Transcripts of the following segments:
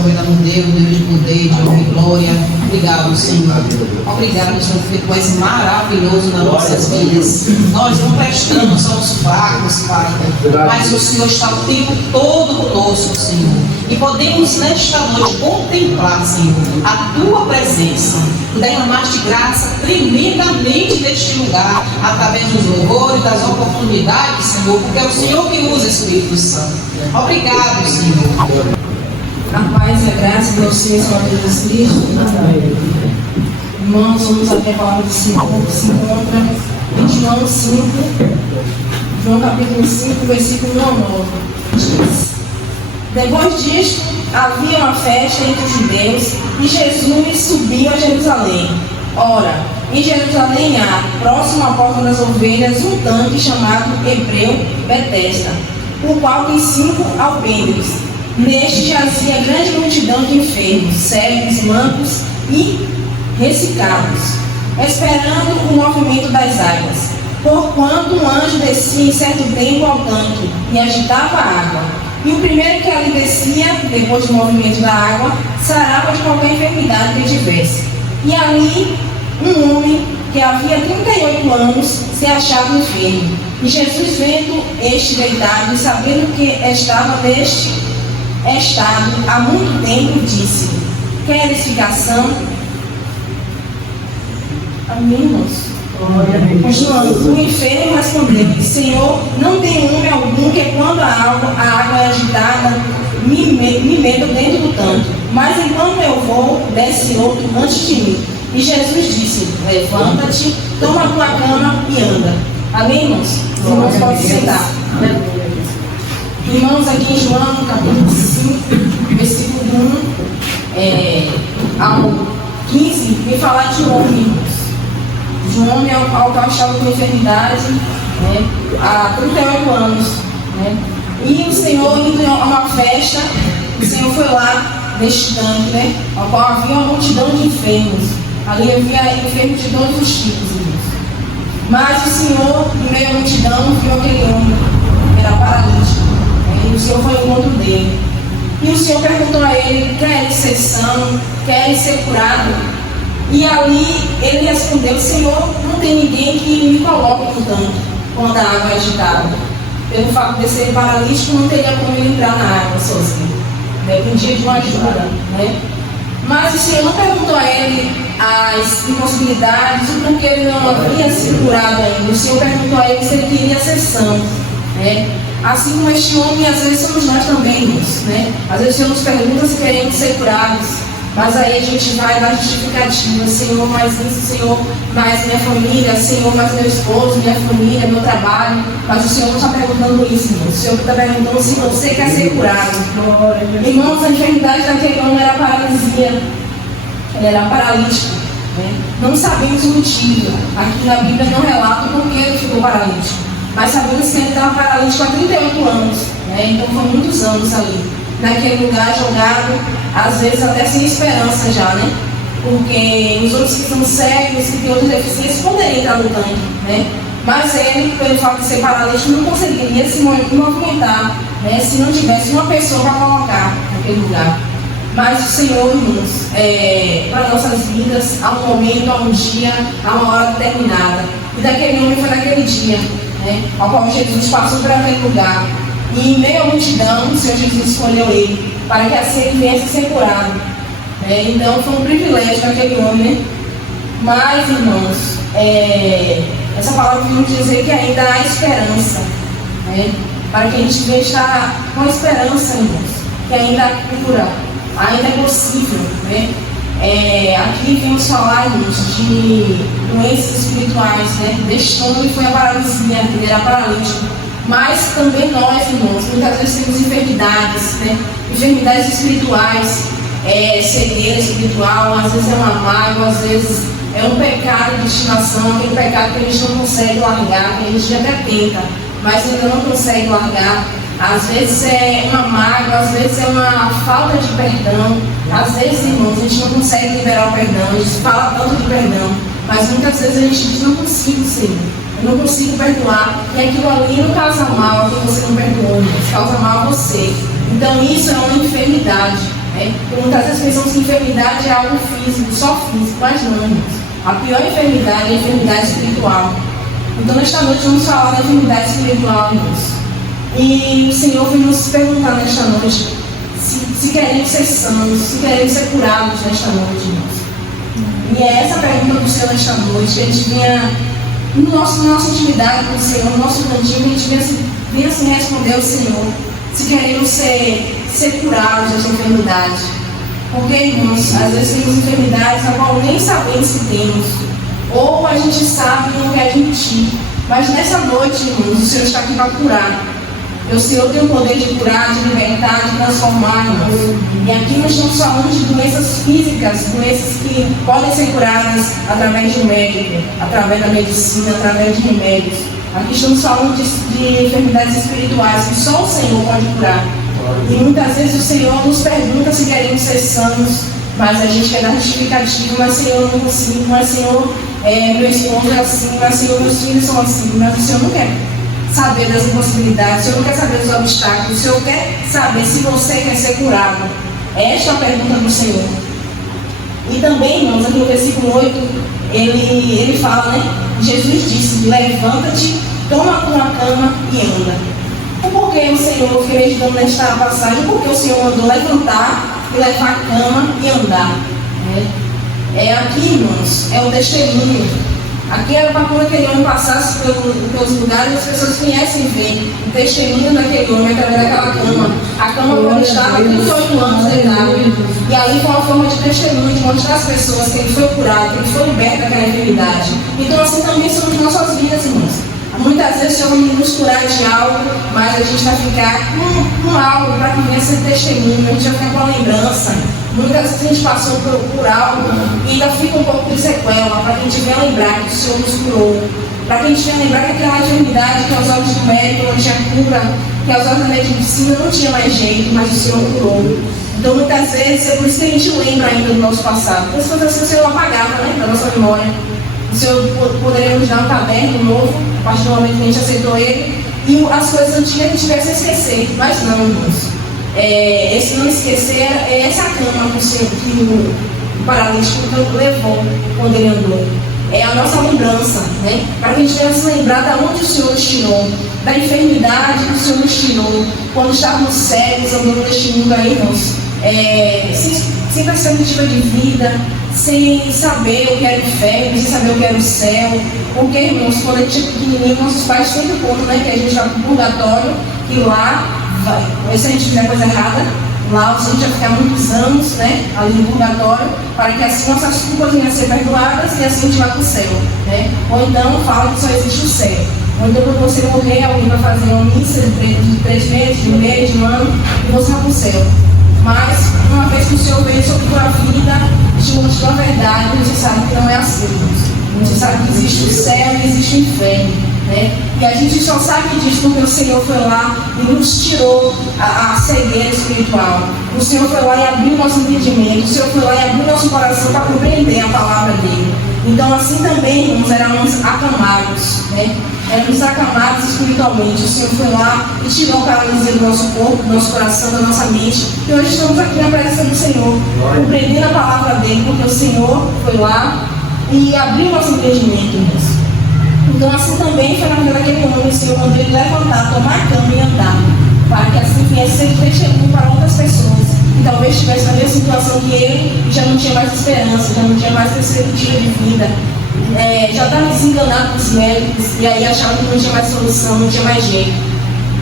soberano Deus, Deus de poder, de honra e glória. Obrigado, Senhor. Obrigado, Senhor, porque Tu és maravilhoso nas nossas vidas. Nós não prestamos, somos fracos, Pai, mas o Senhor está o tempo todo conosco, Senhor. E podemos nesta noite contemplar, Senhor, a Tua presença. Tu derramaste graça tremendamente neste lugar, através dos louvores, das oportunidades, Senhor, porque é o Senhor que usa, Espírito Santo. Obrigado, Senhor. A paz e a graça do Senhor Jesus Cristo. Irmãos, vamos até a palavra do Senhor que se encontra em João 5, João capítulo 5, versículo 1 ao 9. Depois disto, havia uma festa entre os judeus e Jesus subiu a Jerusalém. Ora, em Jerusalém há, próximo à porta das ovelhas, um tanque chamado hebreu Betesda, o qual tem 5 alpendres. Neste jazia grande multidão de enfermos, cegos, mancos e ressecados, esperando o movimento das águas. Porquanto um anjo descia em certo tempo ao tanque e agitava a água. E o primeiro que ali descia, depois do movimento da água, sarava de qualquer enfermidade que tivesse. E ali um homem que havia 38 anos se achava enfermo. E Jesus, vendo este deitado e sabendo que estava neste estado há muito tempo, disse: queres ficar sã? Amém, irmãos? Continuando, o enfermo respondeu: Senhor, não tem homem algum que quando a água é agitada me meta dentro do tanque, mas enquanto eu vou, desce outro antes de mim. E Jesus disse: levanta-te, toma a tua cama e anda. Amém, irmãos? Os irmãos podem sentar. Irmãos, aqui em João, capítulo 5, versículo 1 ao 15, vem falar de um homem, de um homem ao qual estava com enfermidade, né, há 38 anos. Né, e o Senhor, indo a uma festa, o Senhor foi lá neste tanque, né, ao qual havia uma multidão de enfermos. Ali havia enfermos de todos os tipos. Mas o Senhor, no meio da multidão, viu aquele homem, que era paralítico. E o Senhor foi ao encontro dele. E o Senhor perguntou a ele: queres ser são? Queres ser curado? E ali ele respondeu: Senhor, não tem ninguém que me coloque no tanque quando a água é agitada. Pelo fato de ser paralítico, não teria como ele entrar na água sozinho. Dependia de uma ajuda. Né? Mas o Senhor não perguntou a ele as impossibilidades, o porquê ele não havia sido curado ainda. O Senhor perguntou a ele se ele queria ser são. Né? Assim como este homem, às vezes somos nós também, irmãos, né? Às vezes o Senhor nos pergunta se queremos ser curados, mas aí a gente vai dar justificativa: Senhor, mais isso, Senhor, mais minha família, Senhor, mais meu esposo, minha família, meu trabalho. Mas o Senhor não está perguntando isso, irmãos. O Senhor está perguntando se você quer ser curado. Irmãos, a enfermidade daquele homem era paralisia, ele era paralítico. Né? Não sabemos o motivo. Aqui na Bíblia não relata por que ele ficou paralítico. Mas sabemos que ele estava paralítico há 38 anos, né? Então foram muitos anos ali, naquele lugar jogado, às vezes até sem esperança já, né? Porque os outros que são cegos, que têm outras deficiências, poderiam entrar no tanque, né? Mas ele, pelo fato de ser paralítico, não conseguiria se movimentar, né? Se não tivesse uma pessoa para colocar naquele lugar. Mas o Senhor, irmãos, para nossas vidas, há um momento, há um dia, há uma hora determinada. E daquele homem foi naquele dia, né, ao qual Jesus passou por aquele lugar. E em meio à multidão, o Senhor Jesus escolheu ele, para que assim ele viesse ser curado. Né? Então foi um privilégio daquele homem. Né? Mas, irmãos, essa palavra vem nos dizer que ainda há esperança. Né? Para que a gente venha estar com esperança, irmãos, que ainda há cura, ainda é possível. Né? Aqui vamos falar, irmãos, de doenças espirituais, né? Deste homem foi a paralisia, ele era paralítico. Mas também nós, irmãos, muitas vezes temos enfermidades, né? Enfermidades espirituais, cegueira espiritual, às vezes é uma mágoa, às vezes é um pecado de estimação, aquele pecado que a gente não consegue largar, que a gente até tenta, mas ainda não consegue largar. Às vezes é uma mágoa, às vezes é uma falta de perdão. Às vezes, irmãos, a gente não consegue liberar o perdão, a gente fala tanto de perdão, mas muitas vezes a gente diz: não consigo, Senhor, eu não consigo perdoar. E aquilo ali não causa mal a quem você não perdoou, mas causa mal a você. Então isso é uma enfermidade. Porque muitas vezes pensamos que enfermidade é algo físico, só físico, mas não, irmãos. A pior enfermidade é a enfermidade espiritual. Então, nesta noite, vamos falar da enfermidade espiritual, irmãos. E o Senhor vem nos perguntar nesta noite se queremos ser sanos, se queremos ser curados nesta noite, irmãos. E é essa a pergunta do Senhor nesta noite, que a gente vinha, na nossa intimidade com o Senhor, no nosso cantinho, a gente vinha assim responder ao Senhor, se queremos ser curados dessa enfermidade. Porque, irmãos, às vezes temos enfermidades na qual nem sabemos que temos, ou a gente sabe e não quer admitir. Mas nessa noite, irmãos, o Senhor está aqui para curar. E o Senhor tem o poder de curar, de libertar, de transformar, irmãos. E aqui nós estamos falando de doenças físicas, doenças que podem ser curadas através de um médico, através da medicina, através de remédios. Aqui estamos falando de enfermidades espirituais que só o Senhor pode curar. E muitas vezes o Senhor nos pergunta se queremos ser sanos, mas a gente quer dar justificativa, mas Senhor, eu não consigo, mas Senhor, meu esposo é assim, mas Senhor, meus filhos são assim, mas o Senhor não quer saber das impossibilidades, o Senhor não quer saber dos obstáculos, o Senhor quer saber se você quer ser curado. Esta é a pergunta do Senhor. E também, irmãos, aqui no versículo 8, ele fala, né? Jesus disse: levanta-te, toma a tua cama e anda. Por que o Senhor, eu fiquei meditando nesta passagem, porque o Senhor mandou levantar e levar a cama e andar? Aqui, irmãos, é o testemunho. Aqui era para quando aquele homem passasse pelos lugares, as pessoas viessem ver o testemunho daquele homem através daquela cama. A cama quando estava 38 anos de idade. E ali foi uma forma de testemunho, de mostrar às pessoas que ele foi curado, que ele foi liberto daquela enfermidade. Então assim também são as nossas vidas, irmãos. Muitas vezes o Senhor vai nos curar de algo, mas a gente vai ficar com algo para que venha ser testemunho, a gente vai ficar com a lembrança. Muitas vezes a gente passou por algo e ainda fica um pouco de sequela, para que a gente venha lembrar que o Senhor nos curou, para que a gente venha lembrar que aquela enfermidade que aos olhos do médico não tinha cura, que aos olhos da medicina não tinha mais jeito, mas o Senhor curou. Então muitas vezes é por isso que a gente lembra ainda do nosso passado, porque se o Senhor apagava, né, da nossa memória. O Senhor poderia nos dar um caderno novo, a partir do momento que a gente aceitou Ele, e as coisas antigas a gente tivesse a esquecer. Mas não, irmãos. Esse não esquecer é essa cama que o paralítico levou quando ele andou. É a nossa lembrança, né? Para que a gente tenha se lembrar de onde o Senhor nos tirou, da enfermidade que o Senhor nos tirou, quando estávamos cegos, andando neste mundo aí, irmãos. Sem perspectiva de vida, sem saber o que era o inferno, sem saber o que era o céu. Porque, irmãos, quando a gente é pequenininho, nossos pais sempre contam, né, que a gente vai para o purgatório e lá, se a gente fizer coisa errada, lá a gente vai ficar muitos anos, né, ali no purgatório, para que assim nossas culpas venham a ser perdoadas e assim a gente vai para o céu, né? Ou então fala que só existe o céu. Ou então quando você morrer, alguém vai fazer uma missa de 3 meses, de 1 mês, de 1 ano, e você vai para o céu. Mas, uma vez que o Senhor veio sobre a tua vida, te mostrou a verdade, a gente sabe que não é assim. A gente sabe que existe o céu e existe o inferno, né? E a gente só sabe disso porque o Senhor foi lá e nos tirou a cegueira espiritual. O Senhor foi lá e abriu nosso entendimento. O Senhor foi lá e abriu nosso coração para compreender a palavra dele. Então, assim também, irmãos, éramos acamados, né? Éramos acamados espiritualmente. O Senhor foi lá e tirou a paralisia do nosso corpo, do nosso coração, da nossa mente. E hoje estamos aqui na presença do Senhor, compreendendo a palavra dele, porque o Senhor foi lá e abriu nosso entendimento, irmãos. Então, assim também foi na vida daquele homem, o Senhor mandou ele levantar, tomar a cama e andar, para que assim viesse ser testemunho para outras pessoas que talvez estivessem na mesma situação que ele e já não tinha mais esperança, já não tinha mais perspectiva de vida, já estava desenganado com os médicos e aí achava que não tinha mais solução, não tinha mais jeito.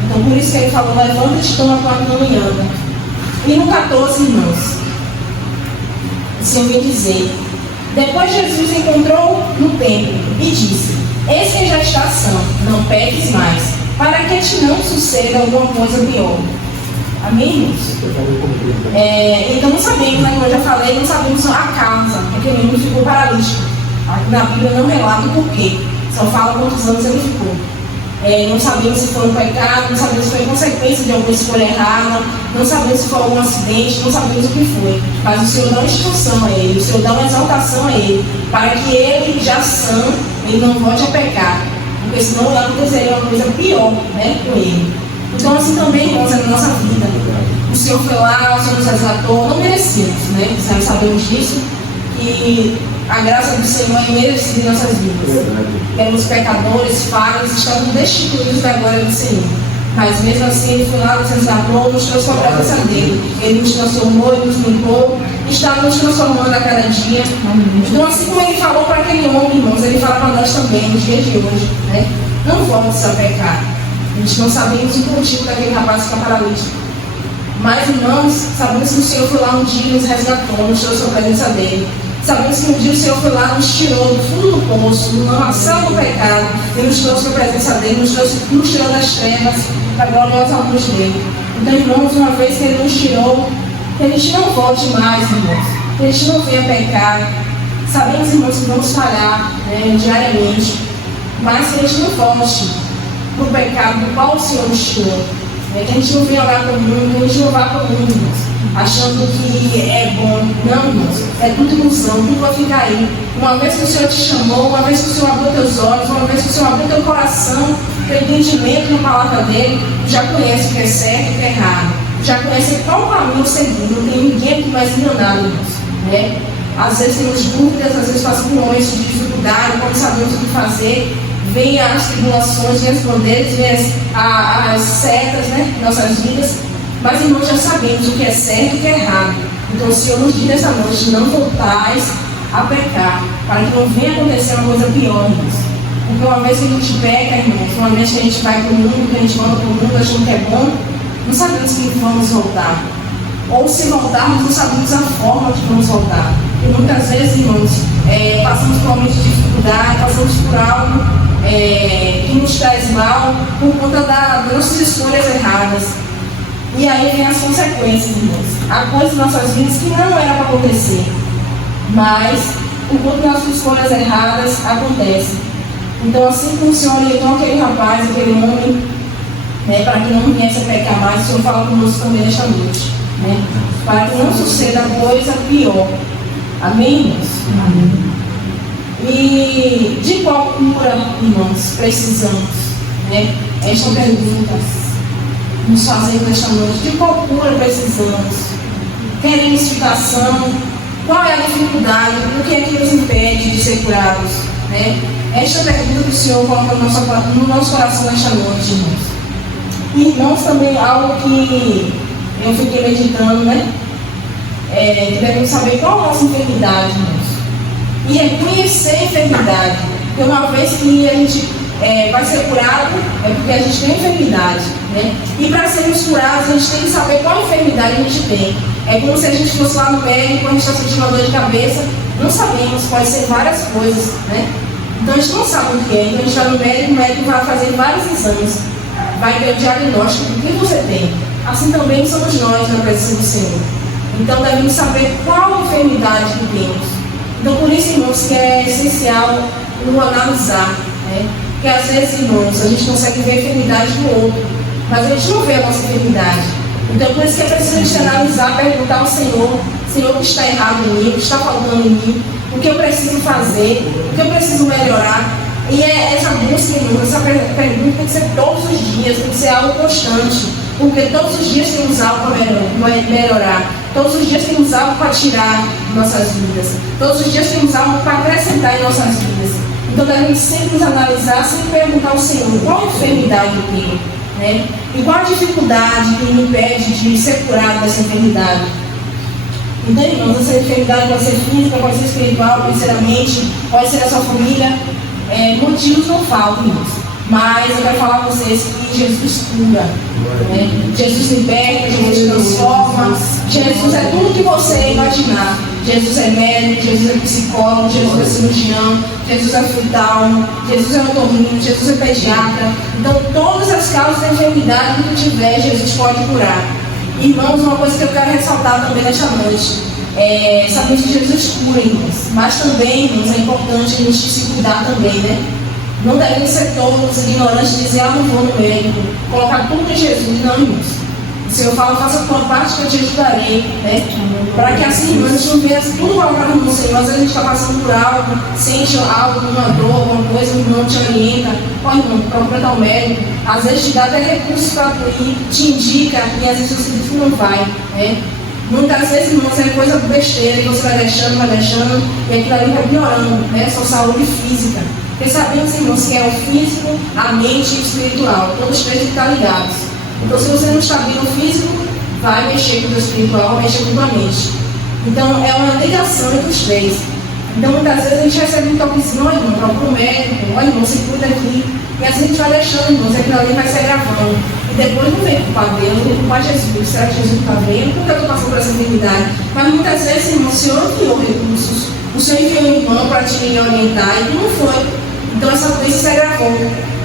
Então, por isso que ele falou: levanta-te, toma a tua cama e anda. E no 14, irmãos, o Senhor vem dizer: depois Jesus encontrou no templo e disse: eis que já está são, não peques mais, para que te não suceda alguma coisa pior. Amém, irmãos? Então não sabemos, né, como eu já falei, não sabemos a causa, é que o menino ficou paralítico. Na Bíblia não relata o porquê, só fala quantos anos ele ficou. Não sabemos se foi um pecado, não sabemos se foi consequência de alguma escolha errada, não sabemos se foi algum acidente, não sabemos o que foi. Mas o Senhor dá uma instrução a ele, o Senhor dá uma exaltação a ele, para que ele, já sã, ele não volte a pecar, porque senão aconteceria uma coisa pior, né, com ele. Então assim também, irmãos, é na nossa vida. O Senhor foi lá, o Senhor nos resgatou, não merecíamos, né? Nós sabemos disso, e a graça do Senhor é merecida em nossas vidas. Éramos pecadores, falhos, estávamos destituídos da glória do Senhor. Mas mesmo assim, Ele foi lá, nos resgatou, nos trouxe para a presença dEle. Ele nos transformou, Ele nos limpou, está nos transformando a cada dia. Então, assim como Ele falou para aquele homem, irmãos, Ele fala para nós também, nos dias de hoje, né? Não vamos a pecar. A gente não sabemos o motivo daquele rapaz ficar paralítico. Mas, irmãos, sabemos que o Senhor foi lá um dia e nos resgatou, nos trouxe para a presença dEle. Sabemos que um dia o Senhor foi lá, nos tirou do fundo do poço, do lamaçal do pecado, e nos trouxe para a presença dEle, nos tirou das trevas, para a gloriosa luz dEle. Então, irmãos, uma vez que Ele nos tirou, que a gente não volte mais, irmãos, que a gente não venha pecar. Sabemos, irmãos, que vamos falhar, né, diariamente, mas que a gente não volte para o pecado do qual o Senhor nos tirou. Que a gente não venha orar para o mundo, que a gente não vá para o mundo, irmãos, achando que é bom. Não, irmãos, é tudo ilusão, tudo vai ficar aí. Uma vez que o Senhor te chamou, uma vez que o Senhor abriu teus olhos, uma vez que o Senhor abriu teu coração para entendimento na palavra dEle, já conhece o que é certo e o que é errado, já conhece qual caminho seguir. Não tem ninguém aqui mais enganado, irmãos, né? Às vezes temos dúvidas, às vezes passamos por momentos de dificuldade, não sabemos o que fazer. Vem as tribulações, vem as poderes, vem as setas, né, em nossas vidas. Mas, irmãos, já sabemos o que é certo e o que é errado. Então, o Senhor nos diz nessa noite: não voltais a pecar, para que não venha acontecer uma coisa pior, irmãos. Porque uma vez que a gente peca, irmãos, uma vez que a gente vai para o mundo, que a gente manda para o mundo achando que é bom, não sabemos que vamos voltar. Ou se voltarmos, não sabemos a forma que vamos voltar. E muitas vezes, irmãos, passamos por momentos de dificuldade, passamos por algo que nos traz mal por conta das nossas escolhas erradas. E aí vem as consequências, irmãos. Há coisas em nossas vidas que não era para acontecer, mas por conta das nossas escolhas erradas acontece. Então, assim como o Senhor orientou aquele rapaz, aquele homem, né, para que não viesse a pecar mais, o Senhor fala conosco também nesta noite, né, para que não suceda coisa pior. Amém, irmãos? Amém. E de qual cura, irmãos, precisamos? Né? Esta pergunta nos fazemos nesta noite: de qual cura precisamos? Queremos explicação? Qual é a dificuldade? O que é que nos impede de ser curados? Né? Esta pergunta que o Senhor coloca no nosso coração nesta noite, irmãos. E, irmãos, também algo que eu fiquei meditando, né? Devemos saber qual é a nossa enfermidade, irmãos. E reconhecer a enfermidade. Porque uma vez que a gente vai ser curado, é porque a gente tem enfermidade, né? E para sermos curados, a gente tem que saber qual enfermidade a gente tem. É como se a gente fosse lá no médico, quando a gente está sentindo uma dor de cabeça, não sabemos, pode ser várias coisas, né? Então a gente não sabe o que é. Então a gente vai no médico, o médico vai fazer vários exames, vai ter o diagnóstico do que você tem. Assim também somos nós na presença do Senhor. Então devemos saber qual enfermidade que temos. Então, por isso, irmãos, que é essencial o analisar, né? Porque às vezes, irmãos, a gente consegue ver a enfermidade do outro, mas a gente não vê a nossa enfermidade. Então, por isso que é preciso a gente analisar, perguntar ao Senhor: Senhor, o que está errado em mim, o que está faltando em mim, o que eu preciso fazer, o que eu preciso melhorar. E essa busca, irmãos, essa pergunta tem que ser todos os dias, tem que ser algo constante, porque todos os dias temos algo para melhorar. Todos os dias temos algo para tirar de nossas vidas. Todos os dias temos algo para acrescentar em nossas vidas. Então devemos sempre nos analisar, sempre perguntar ao Senhor qual enfermidade eu tenho, né? E qual a dificuldade que me impede de ser curado dessa enfermidade. Então, irmãos, essa enfermidade pode ser física, pode ser espiritual, pode ser a mente, pode ser a sua família. Motivos não faltam, irmãos. Mas eu quero falar a vocês que Jesus cura, né? Jesus liberta, Jesus transforma. Jesus é tudo que você imaginar. Jesus é médico, Jesus é psicólogo, Jesus é cirurgião, Jesus é oftalmo, Jesus é otorrino, Jesus é pediatra. Então, todas as causas da enfermidade que tu tiver, Jesus pode curar. Irmãos, uma coisa que eu quero ressaltar também nesta noite: sabemos que Jesus cura, irmãos, mas também, irmãos, é importante a gente se cuidar também, né? Não devemos ser todos ignorantes e dizer: não vou no médico, colocar tudo em Jesus. Não, irmãos. O Senhor fala, faça a tua parte que eu te ajudarei, né? Para que assim, irmãos, a gente não venha tudo colocado no Senhor. Às vezes a gente está passando por algo, sente algo, uma dor, alguma coisa, o irmão te orienta, ó irmão, procura dar o médico. Às vezes te dá até recursos para ir, te indica, e às vezes você diz que não vai, né? Muitas vezes, irmãos, é coisa besteira que você vai deixando, e aquilo ali vai piorando, né? Sua saúde física. Porque sabemos, irmãos, que é o físico, a mente e o espiritual. Todos os três estão ligados. Então, se você não está bem no físico, vai mexer com o espiritual, vai mexer com a mente. Então, é uma ligação entre os três. Então, muitas vezes a gente recebe um toquezinho, ó irmão, procura o médico, ó irmão, se cuida aqui. E assim a gente vai deixando, irmãos, aquilo ali vai se agravando. E depois não vem culpar Deus, não vem culpar Jesus. Será que Jesus está vendo? Por que eu estou passando por essa enfermidade? Mas muitas vezes, irmão, o Senhor enviou recursos, o Senhor enviou um irmão para te orientar e não foi. Então, essa doença se agravou.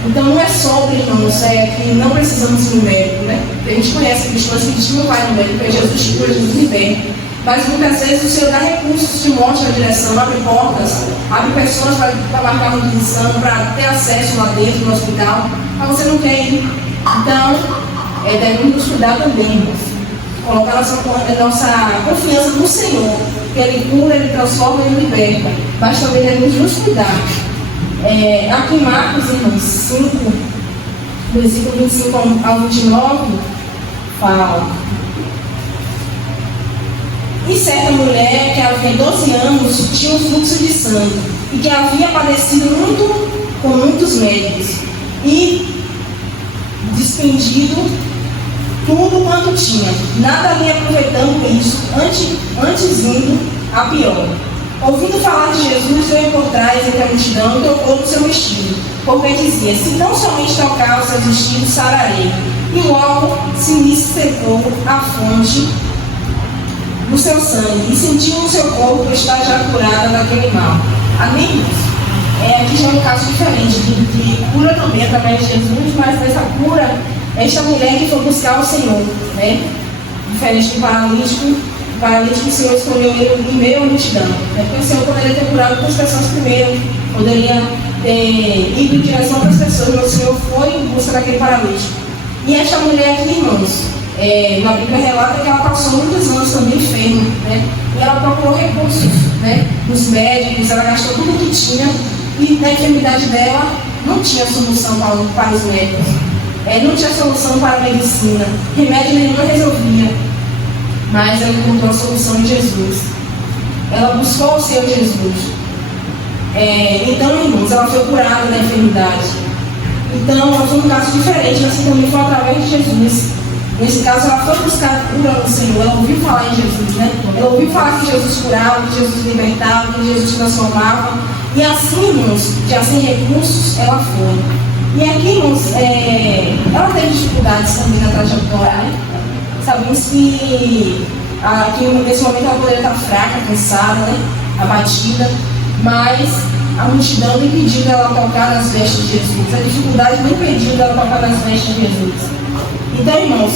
Então, não é sobre, irmãos, que não precisamos ir no médico, né? Porque a gente conhece cristãos que dizem que não vai no médico, porque Jesus cura, Jesus liberta. Mas muitas vezes o Senhor dá recursos, te mostra a direção, abre portas, abre pessoas para marcar uma requisição, para ter acesso lá dentro no hospital, mas você não quer ir. Então, devemos nos cuidar também, irmãos. Colocar nossa confiança no Senhor, que Ele cura, Ele transforma, Ele liberta. Mas também devemos nos cuidar. Aqui em Marcos, irmãos, 5, versículo 25 ao 29, fala: e certa mulher que havia 12 anos tinha um fluxo de sangue e que havia padecido muito com muitos médicos e despendido tudo quanto tinha, nada lhe aproveitando isso, antes indo a pior. Ouvindo falar de Jesus, veio por trás entre a multidão e tocou no seu vestido, porque dizia: se não somente tocar os seus vestidos, sararei. E logo se lhe secou a fonte do seu sangue, e sentiu no seu corpo estar já curada daquele mal. Amém? Aqui já é um caso diferente, de cura também através de Jesus, mas nessa cura, esta mulher que foi buscar o Senhor, né? Diferente do paralítico. O paralítico, o Senhor escolheu ele em meio à multidão. Porque o Senhor poderia ter curado outras pessoas primeiro, poderia ter ido em direção a outras pessoas, mas o Senhor foi em busca daquele paralítico. E esta mulher aqui, irmãos, na Bíblia relata que ela passou muitos anos também enferma, né? E ela procurou recursos, né, dos médicos, ela gastou tudo o que tinha, e na enfermidade dela não tinha solução para os médicos, não tinha solução para a medicina, remédio nenhum resolvia, mas ela encontrou a solução em Jesus. Ela buscou o Senhor Jesus. Então, irmãos, ela foi curada da enfermidade. Então, foi um caso diferente, mas também foi através de Jesus. Nesse caso, ela foi buscar cura no Senhor, ela ouviu falar em Jesus, né? Ela ouviu falar que Jesus curava, que Jesus libertava, que Jesus transformava. E assim, irmãos, já sem recursos, ela foi. E aqui, irmãos, ela teve dificuldades também na trajetória, né? Sabemos que aqui, nesse momento ela poderia estar fraca, cansada, né? Abatida, mas a multidão não impediu dela tocar nas vestes de Jesus. A dificuldade não impediu dela tocar nas vestes de Jesus. Então, irmãos,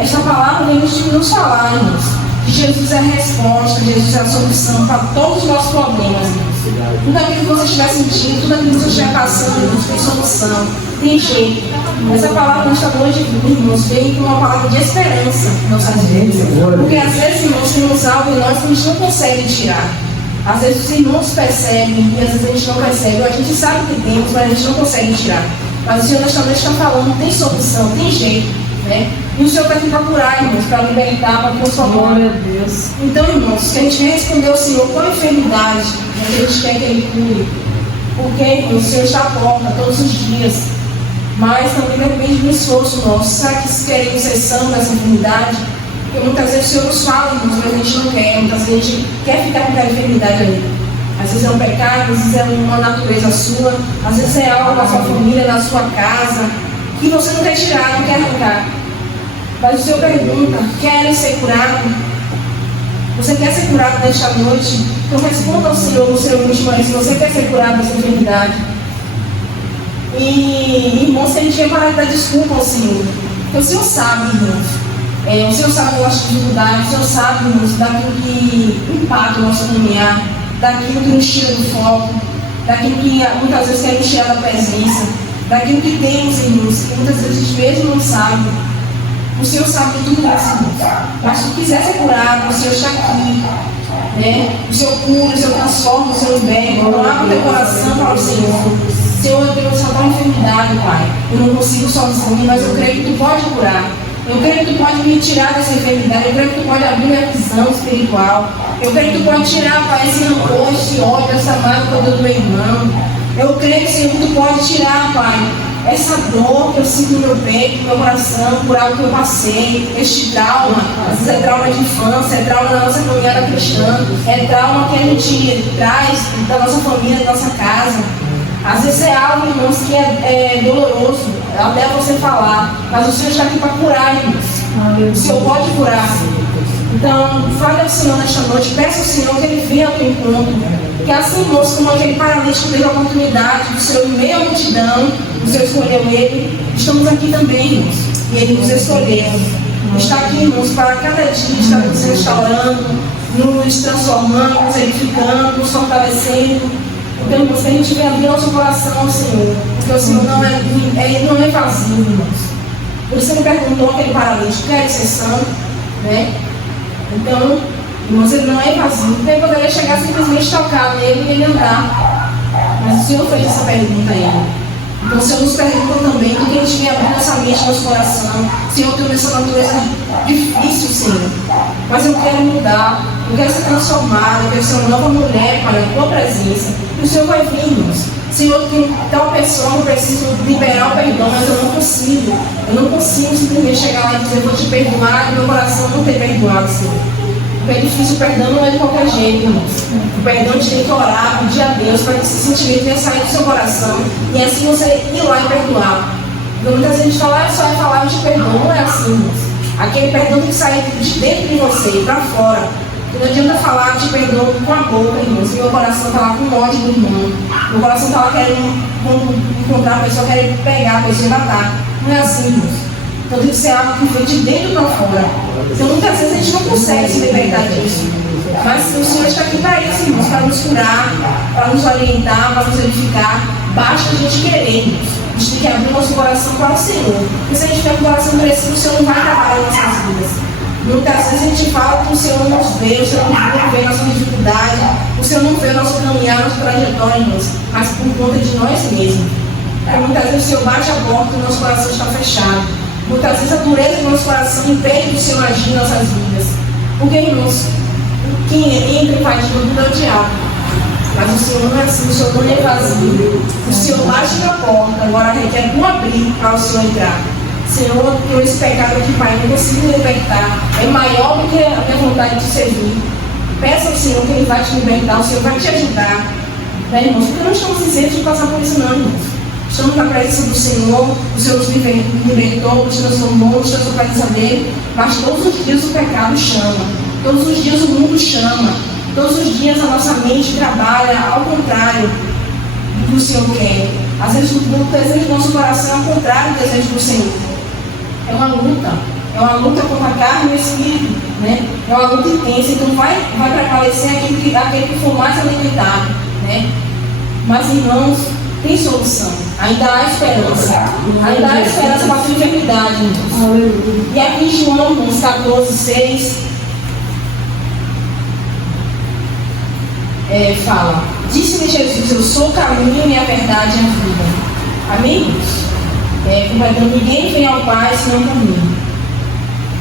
esta palavra vem nos falar, irmãos, que Jesus é a resposta, Jesus é a solução para todos os nossos problemas, irmãos. Tudo aquilo que você estiver sentindo, tudo aquilo que você estiver passando, irmãos, tem solução, tem jeito. Essa palavra nesta noite, irmãos, vem com uma palavra de esperança em nossas vidas. Porque às vezes, irmãos, temos algo em nós que a gente não consegue tirar. Às vezes os irmãos percebem e às vezes a gente não percebe. A gente sabe que temos, mas a gente não consegue tirar. Mas o Senhor nesta noite está falando, tem solução, tem jeito, né? E o Senhor está aqui para curar, irmãos, para libertar, para transformar. Glória a Deus. Então, irmãos, que a gente venha responder ao Senhor com a enfermidade, né, que a gente quer que Ele cure. Porque, irmãos, o Senhor está à porta todos os dias. Mas também depende do esforço nosso. Será que queremos cessão dessa enfermidade? Porque muitas vezes o Senhor nos fala, irmãos, mas a gente não quer. Muitas vezes a gente quer ficar com aquela enfermidade ali. Às vezes é um pecado, às vezes é uma natureza sua, às vezes é algo na sua família, na sua casa, que você não quer tirar, não quer arrancar. Mas o Senhor pergunta: quer ser curado? Você quer ser curado nesta noite? Então responda ao Senhor no seu último aí, se você quer ser curado dessa enfermidade. E, irmãos, se a gente vem parar de dar desculpa ao Senhor, porque o Senhor sabe, irmãos, o Senhor sabe das nossas dificuldades, o Senhor sabe, irmãos, daquilo que impacta o nosso caminhar, daquilo que nos tira do foco, daquilo que muitas vezes quer nos tirar da presença, daquilo que temos, irmãos, que muitas vezes a gente mesmo não sabe. O Senhor sabe de tudo isso, irmãos. Mas se tu quiser ser curado, o Senhor está aqui. Né? O Senhor cura, o Senhor transforma, o Senhor liberta. Abre o teu coração para o Senhor. Senhor, eu tenho essa enfermidade, Pai. Eu não consigo sozinho, mas eu creio que tu pode curar. Eu creio que tu pode me tirar dessa enfermidade. Eu creio que tu pode abrir minha visão espiritual. Eu creio que tu pode tirar, Pai, esse rancor, esse ódio, essa mágoa do meu irmão. Eu creio que, Senhor, tu pode tirar, Pai, essa dor que eu sinto no meu peito, no meu coração, por algo que eu passei, este trauma. Às vezes é trauma de infância, é trauma da nossa caminhada cristã, é trauma que a gente traz da nossa família, da nossa casa. Às vezes é algo, irmãos, que é doloroso, até você falar, mas o Senhor está aqui para curar, irmãos. O Senhor pode curar. Então, fale ao Senhor nesta noite, peça ao Senhor que Ele venha ao teu encontro. Que assim, irmãos, como aquele paralítico teve a oportunidade do Senhor, em meio à multidão, o Senhor escolheu ele, estamos aqui também, irmãos, e Ele nos escolheu. Está aqui, irmãos, para cada dia estar nos restaurando, nos transformando, nos edificando, nos fortalecendo. Então, irmãos, que a gente venha abrir nosso coração ao Senhor, porque o Senhor não é vazio, irmãos. Por isso Ele perguntou àquele paralítico, quer exceção, né? Então, irmãos, Ele não é vazio, porque Ele poderia chegar simplesmente tocar nele e ele andar. Mas o Senhor fez essa pergunta a ele. Então o Senhor nos pergunta também, do que a gente vem abrir nossa mente, nosso coração. Senhor, eu tenho essa natureza difícil, Senhor, mas eu quero mudar, eu quero ser transformada, eu quero ser uma nova mulher para a tua presença. E o Senhor vai vir, irmãos. Senhor, tem tal pessoa que eu preciso liberar o perdão, mas eu não consigo. Eu não consigo simplesmente chegar lá e dizer, vou te perdoar, e meu coração não ter perdoado, Senhor. É difícil, o perdão não é de qualquer jeito, irmãos. O perdão a gente tem que orar, pedir a Deus para que esse sentimento venha sair do seu coração e assim você ir lá e perdoar. Porque muitas vezes a gente fala, só é falar de perdão, não é assim, irmãos. Aquele perdão tem que sair de dentro de você, para fora. Não adianta falar de perdão com a boca, irmãos. Meu coração está lá com ódio do irmão. Meu coração está lá querendo encontrar a pessoa, querendo pegar a pessoa e matar. Não é assim, irmãos. Então tem que ser algo que vem de dentro para fora. Então muitas vezes a gente não consegue se libertar disso. Mas o Senhor está aqui para isso, irmãos, para nos curar, para nos orientar, para nos edificar. Basta a gente querer, irmãos. A gente tem que abrir o nosso coração para o Senhor. Porque se a gente tiver com o coração endurecido, o Senhor não vai trabalhar em nossas vidas. Muitas vezes a gente fala que o Senhor não nos vê, o Senhor não vê a nossa dificuldade, o Senhor não vê o nosso caminhar, a nossa trajetória, irmãos, mas por conta de nós mesmos. Porque muitas vezes o Senhor bate a porta e o nosso coração está fechado. Muitas vezes a dureza do nosso coração impede o Senhor agir em nossas vidas. Porque, irmãos, quem entra e faz tudo é o diabo. Mas o Senhor não é assim, o Senhor não é vazio. O Senhor bate na porta, agora requer um abrir para o Senhor entrar. Senhor, eu esse pecado aqui, Pai, não consigo me libertar. É maior do que a minha vontade de servir. Peça ao Senhor que Ele vai te libertar, o Senhor vai te ajudar. Né, irmãos? Porque não estamos isentos de passar por isso, não, irmãos. Estamos na presença do Senhor, o Senhor nos libertou, nos transformou, nos transformou para a presença dele, mas todos os dias o pecado chama, todos os dias o mundo chama, todos os dias a nossa mente trabalha ao contrário do que o Senhor quer. Às vezes o desejo do nosso coração é ao contrário do desejo do Senhor. É uma luta contra a carne e o espírito, né? É uma luta intensa, então vai prevalecer aquele que for mais alimentado, né? Mas, irmãos, tem solução, ainda há esperança para a sua enfermidade, irmãos. E aqui em João 14:6 fala: disse-lhe Jesus, eu sou o caminho e a verdade e a vida. Amém, irmãos? Completando, ninguém vem ao Pai senão por mim.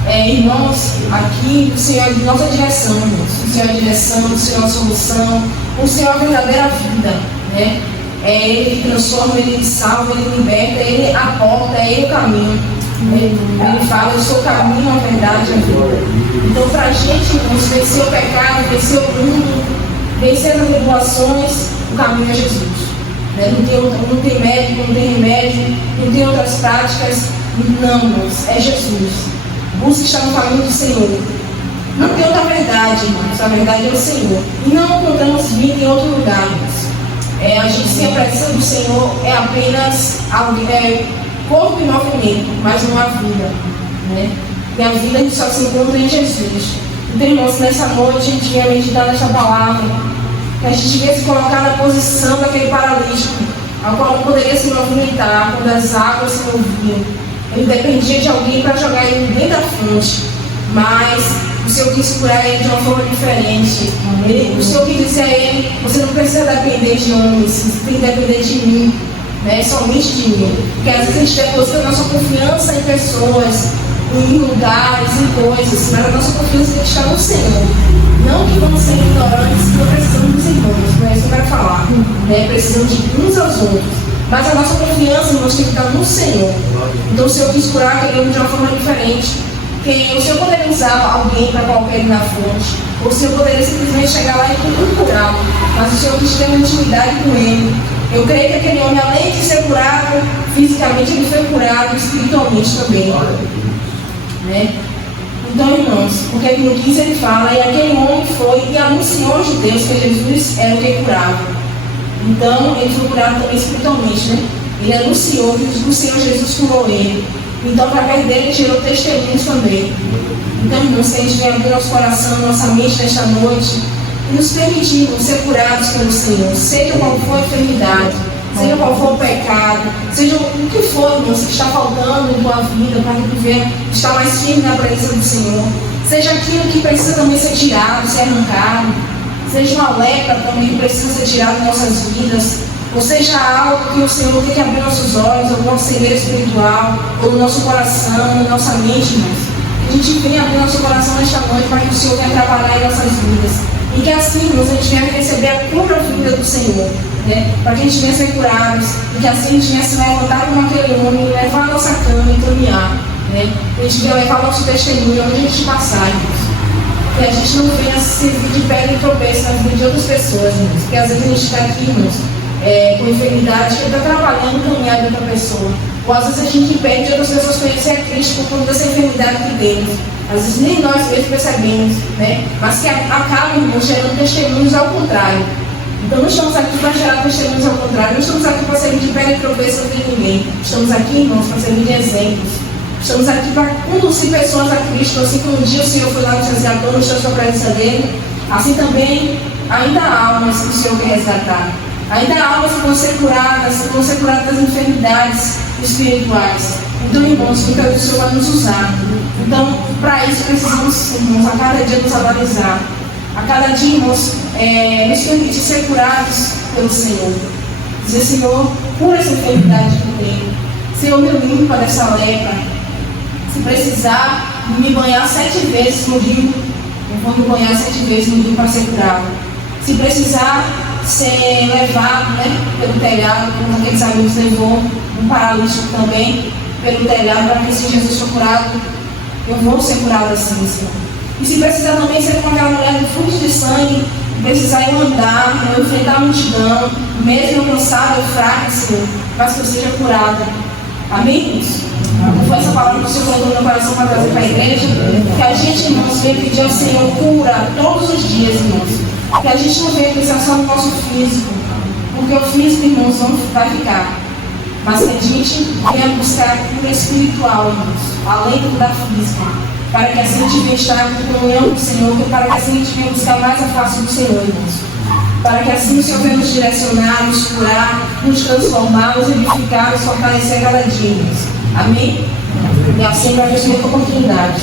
Irmãos, aqui o Senhor é a nossa direção, irmãos. O Senhor é a direção, o Senhor é a solução, o Senhor é a verdadeira vida, né? É Ele que transforma, Ele que salva, Ele que liberta, Ele é a porta, é Ele o caminho. Ele fala, eu sou o caminho, a verdade e a vida. Então, para a gente, irmãos, vencer o pecado, vencer o mundo, vencer as tribulações, o caminho é Jesus. Não tem médico, não tem remédio, não tem outras práticas. Não, irmãos, é Jesus. Busque estar no caminho do Senhor. Não tem outra verdade, irmãos. A verdade é o Senhor. E não encontramos vida em outro lugar, irmãos. A gente sem a presença do Senhor é apenas corpo e movimento, mas não há vida, né? E a vida a gente só se encontra em Jesus. Então, irmãos, nessa noite a gente vinha meditar nessa palavra, que a gente vinha se colocar na posição daquele paralítico, ao qual não poderia se movimentar quando as águas se moviam. Ele dependia de alguém para jogar ele dentro da fonte, mas o Senhor quis curar ele de uma forma diferente. O Senhor quis dizer a ele: você não precisa depender de homens, você tem que depender de mim, né? Somente de mim. Porque às vezes a gente deposita a nossa confiança em pessoas, em lugares, em coisas, mas a nossa confiança tem que estar no Senhor. Não que vamos ser ignorantes, que não precisamos dos irmãos, não é isso que eu quero falar, né? Precisamos de uns aos outros, mas a nossa confiança, irmãos, tem que estar no Senhor. Então o Senhor quis curar aquele homem de uma forma diferente. Que o Senhor poderia usar alguém para colocar ele na fonte, ou o Senhor poderia simplesmente chegar lá e curá-lo, mas o Senhor quis ter uma intimidade com ele. Eu creio que aquele homem, além de ser curado fisicamente, ele foi curado espiritualmente também, né? Então, irmãos, porque aqui no 15 ele fala: e aquele homem foi e anunciou aos judeus que Jesus era o que curava. Então, ele foi curado também espiritualmente, né? Ele anunciou que o Senhor Jesus curou ele. Então, através dele, tirou testemunhos também. Então, irmãos, que a gente venha abrir nosso coração, nossa mente nesta noite e nos permitirmos ser curados pelo Senhor, seja qual for a enfermidade, seja qual for o pecado, seja o que for, irmãos, que está faltando em tua vida para que tu venha estar mais firme na presença do Senhor, seja aquilo que precisa também ser tirado, ser arrancado, seja uma lepra também que precisa ser tirada de nossas vidas, ou seja algo que o Senhor tem que abrir nossos olhos, ou nosso cegueira espiritual, ou no nosso coração, na nossa mente, irmãos. Que a gente venha abrir nosso coração nesta noite para que o Senhor venha trabalhar em nossas vidas. E que assim, irmãos, a gente venha receber a cura vinda do Senhor, né? Para que a gente venha ser curados, e que assim a gente venha se levantar como aquele homem e levar a nossa cama e caminhar, né? A gente venha levar o nosso testemunho onde a gente passar, irmãos. Que a gente não venha servir de pedra e tropeço na vida de outras pessoas, irmãos. Porque às vezes a gente está aqui, irmãos, com enfermidade, que está trabalhando no caminhar de outra pessoa. Ou às vezes a gente impede de outras pessoas conhecer a Cristo por conta dessa enfermidade que temos. Às vezes nem nós mesmos percebemos, né? Mas que acaba, irmãos, gerando testemunhos ao contrário. Então não estamos aqui para gerar testemunhos ao contrário, não estamos aqui para servir de pedra e tropeço de ninguém. Estamos aqui, irmãos, para servir de exemplos. Estamos aqui para conduzir pessoas a Cristo, assim como um dia o Senhor foi lá nos resgatou, nos trouxe a presença dele, assim também ainda há almas que o Senhor quer resgatar. Ainda há almas que vão ser curadas das enfermidades espirituais. Então, irmãos, que o Senhor vai nos usar. Então, para isso precisamos, irmãos, a cada dia nos analisar. A cada dia, irmãos, nos permitir ser curados pelo Senhor. Dizer: Senhor, cura essa enfermidade que eu tenho. Senhor, me limpa dessa lepra. Se precisar me banhar 7 vezes no rio, eu vou me banhar 7 vezes no rio para ser curado. Se precisar ser levado, né, pelo telhado, como aqueles amigos levou um paralítico também pelo telhado para que se Jesus for curado, eu vou ser curado assim, Senhor. E se precisar também ser com aquela mulher do fluxo de sangue, precisar eu andar, eu enfrentar a multidão, mesmo cansado, fraca, Senhor, mas que eu seja curada. Amém? Então foi essa palavra que o Senhor colocou no meu coração para trazer para a igreja. Que a gente, irmãos, venha pedir ao Senhor cura todos os dias, irmãos. Que a gente não venha pensar só no nosso físico, porque o físico, irmãos, não vai ficar. Mas que a gente venha buscar a cura espiritual, irmãos, além da física. Para que assim a gente venha estar em comunhão com o Senhor, para que assim a gente venha buscar mais a face do Senhor, irmãos. Para que assim o Senhor venha nos direcionar, nos curar, nos transformar, nos edificar, nos fortalecer a cada dia, irmãos. Amém? E assim vai ter muita oportunidade.